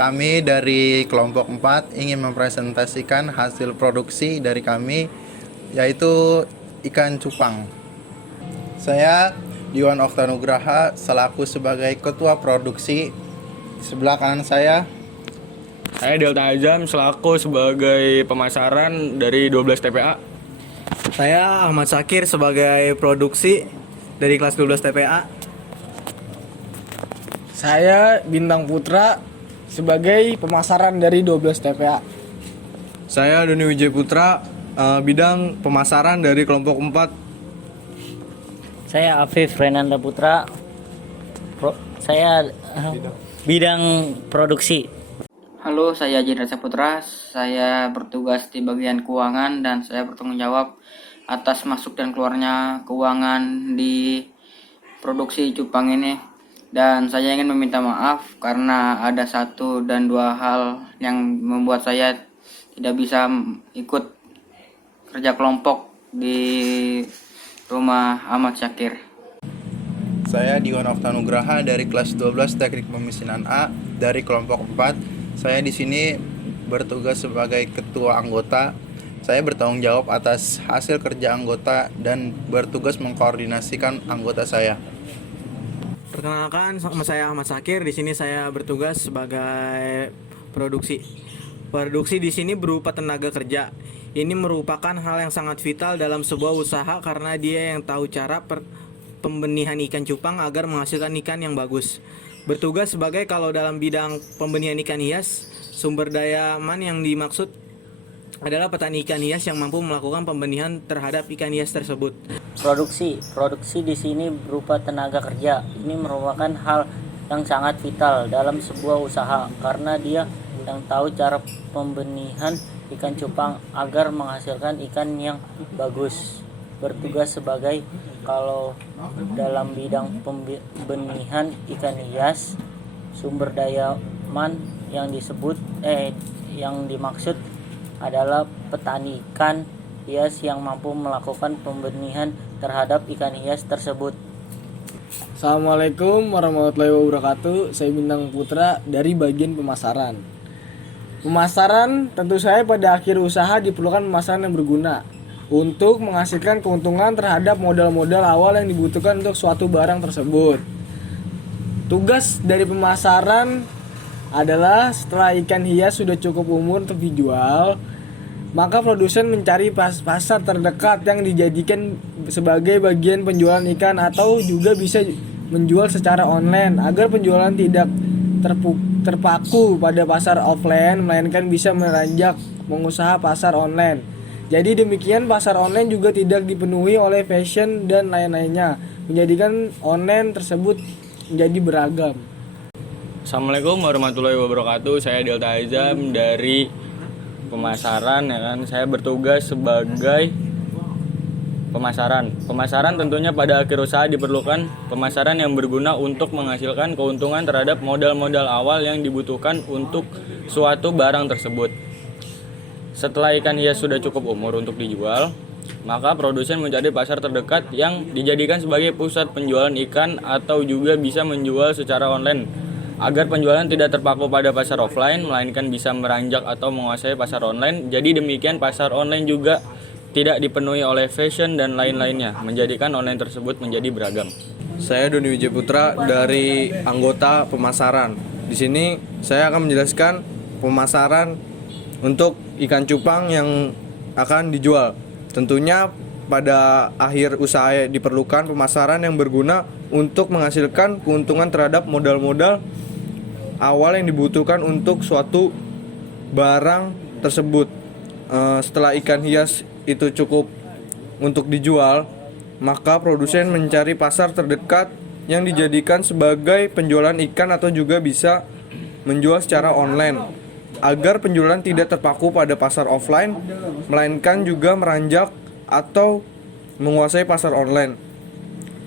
Kami dari kelompok 4 ingin mempresentasikan hasil produksi dari kami, yaitu ikan cupang. Saya Diwan Oktanugraha selaku sebagai ketua produksi. Di sebelah kanan Saya Delta Azam selaku sebagai pemasaran dari 12 TPA. Saya Ahmad Sakir sebagai produksi dari kelas 12 TPA. Saya Bintang Putra sebagai pemasaran dari 12 TPA. Saya Doni Wijay Putra, bidang pemasaran dari kelompok 4. Saya Afif Renanda Putra, saya bidang produksi. Halo, saya Jindra Saputra. Saya bertugas di bagian keuangan dan saya bertanggung jawab atas masuk dan keluarnya keuangan di produksi cupang ini. Dan saya ingin meminta maaf karena ada satu dan dua hal yang membuat saya tidak bisa ikut kerja kelompok di rumah Ahmad Syakir. Saya Diwan Oktanugraha dari kelas 12 Teknik Pemesinan A dari kelompok 4. Saya di sini bertugas sebagai ketua anggota. Saya bertanggung jawab atas hasil kerja anggota dan bertugas mengkoordinasikan anggota saya. Perkenalkan, sama saya Ahmad Sakir. Di sini saya bertugas sebagai produksi. Produksi di sini berupa tenaga kerja. Ini merupakan hal yang sangat vital dalam sebuah usaha karena dia yang tahu cara pembenihan ikan cupang agar menghasilkan ikan yang bagus. Bertugas sebagai kalau dalam bidang pembenihan ikan hias, sumber daya man yang dimaksud adalah petani ikan hias yang mampu melakukan pembenihan terhadap ikan hias tersebut. Produksi di sini berupa tenaga kerja. Ini merupakan hal yang sangat vital dalam sebuah usaha karena dia yang tahu cara pembenihan ikan cupang agar menghasilkan ikan yang bagus. Bertugas sebagai kalau dalam bidang pembenihan ikan hias, sumber daya man yang dimaksud adalah petani ikan hias yang mampu melakukan pembenihan terhadap ikan hias tersebut. Assalamualaikum warahmatullahi wabarakatuh. Saya Bintang Putra dari bagian pemasaran. Pemasaran tentu saja pada akhir usaha diperlukan pemasaran yang berguna untuk menghasilkan keuntungan terhadap modal-modal awal yang dibutuhkan untuk suatu barang tersebut. Tugas dari pemasaran adalah setelah ikan hias sudah cukup umur untuk dijual, maka produsen mencari pasar terdekat yang dijadikan sebagai bagian penjualan ikan atau juga bisa menjual secara online agar penjualan tidak terpaku pada pasar offline melainkan bisa meranjak mengusaha pasar online. Jadi demikian pasar online juga tidak dipenuhi oleh fashion dan lain-lainnya, menjadikan online tersebut menjadi beragam. Assalamualaikum warahmatullahi wabarakatuh. Saya Delta Azam dari pemasaran, ya kan. Saya bertugas sebagai pemasaran. Pemasaran tentunya pada akhir usaha diperlukan pemasaran yang berguna untuk menghasilkan keuntungan terhadap modal-modal awal yang dibutuhkan untuk suatu barang tersebut. Setelah ikan hias sudah cukup umur untuk dijual, maka produsen mencari pasar terdekat yang dijadikan sebagai pusat penjualan ikan atau juga bisa menjual secara online agar penjualan tidak terpaku pada pasar offline melainkan bisa meranjak atau menguasai pasar online. Jadi demikian pasar online juga tidak dipenuhi oleh fashion dan lain-lainnya, menjadikan online tersebut menjadi beragam. Saya Doni Wijay Putra dari anggota pemasaran. Di sini saya akan menjelaskan pemasaran untuk ikan cupang yang akan dijual. Tentunya pada akhir usaha diperlukan pemasaran yang berguna untuk menghasilkan keuntungan terhadap modal-modal awal yang dibutuhkan untuk suatu barang tersebut. Setelah ikan hias itu cukup untuk dijual, maka produsen mencari pasar terdekat yang dijadikan sebagai penjualan ikan atau juga bisa menjual secara online agar penjualan tidak terpaku pada pasar offline melainkan juga meranjak atau menguasai pasar online.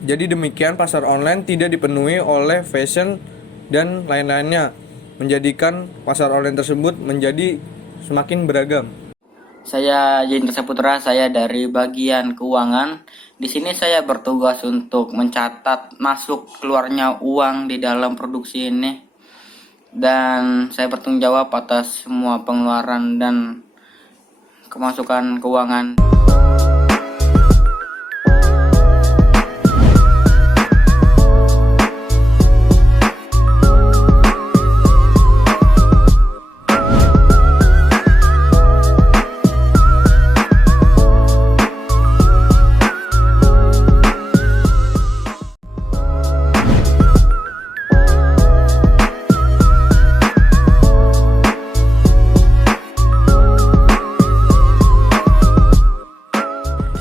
Jadi demikian pasar online tidak dipenuhi oleh fashion dan lain-lainnya, menjadikan pasar online tersebut menjadi semakin beragam. Saya Jindra Saputra, saya dari bagian keuangan. Di sini saya bertugas untuk mencatat masuk keluarnya uang di dalam produksi ini. dan saya bertanggung jawab atas semua pengeluaran dan kemasukan keuangan.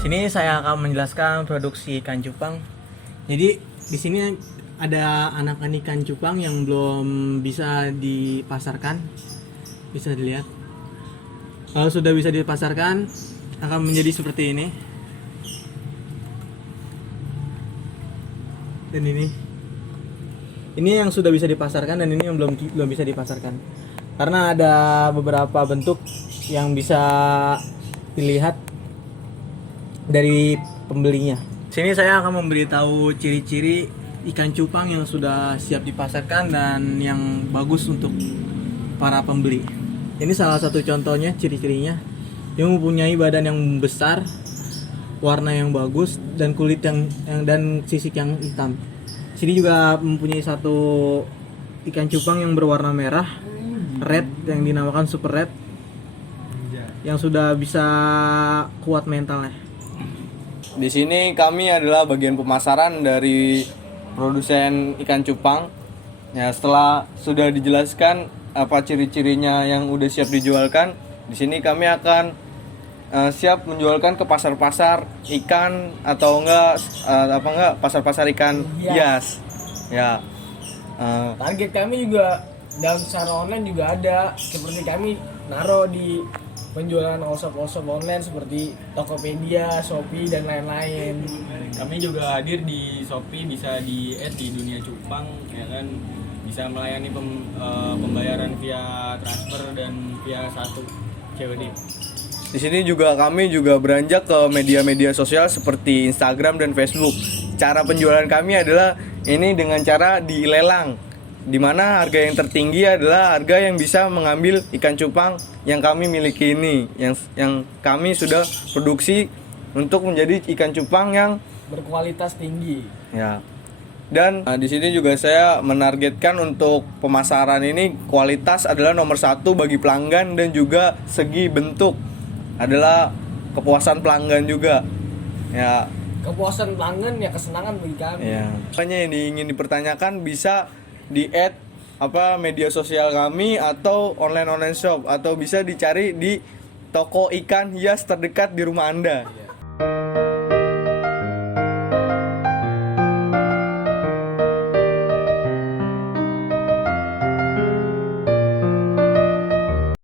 Sini saya akan menjelaskan produksi ikan cupang. Jadi di sini ada anakan ikan cupang yang belum bisa dipasarkan. Bisa dilihat. Kalau sudah bisa dipasarkan akan menjadi seperti ini. Dan ini. Ini yang sudah bisa dipasarkan dan ini yang belum bisa dipasarkan. Karena ada beberapa bentuk yang bisa dilihat dari pembelinya. Sini saya akan memberitahu ciri-ciri ikan cupang yang sudah siap dipasarkan dan yang bagus untuk para pembeli. Ini salah satu contohnya ciri-cirinya. Dia mempunyai badan yang besar, warna yang bagus dan kulit yang dan sisik yang hitam. Sini juga mempunyai satu ikan cupang yang berwarna merah, red yang dinamakan super red, yang sudah bisa kuat mentalnya. Di sini kami adalah bagian pemasaran dari produsen ikan cupang. Ya, setelah sudah dijelaskan apa ciri-cirinya yang udah siap dijualkan, di sini kami akan siap menjualkan ke pasar-pasar ikan atau enggak pasar-pasar ikan hias. Ya. Target kami juga dalam secara online juga ada, seperti kami naruh di penjualan workshop online seperti Tokopedia, Shopee dan lain-lain. Kami juga hadir di Shopee, bisa di add di Dunia Cupang, ya kan, bisa melayani pembayaran via transfer dan via satu COD. Di sini juga kami juga beranjak ke media-media sosial seperti Instagram dan Facebook. Cara penjualan kami adalah ini dengan cara dilelang, di mana harga yang tertinggi adalah harga yang bisa mengambil ikan cupang yang kami miliki ini, yang kami sudah produksi untuk menjadi ikan cupang yang Berkualitas tinggi. ya. Dan di sini juga saya menargetkan untuk pemasaran ini kualitas adalah nomor satu bagi pelanggan dan juga segi bentuk adalah kepuasan pelanggan juga. Ya. Kepuasan pelanggan ya kesenangan bagi kami. Ya. Makanya yang ingin dipertanyakan bisa di add media sosial kami atau online shop atau bisa dicari di toko ikan hias terdekat di rumah Anda.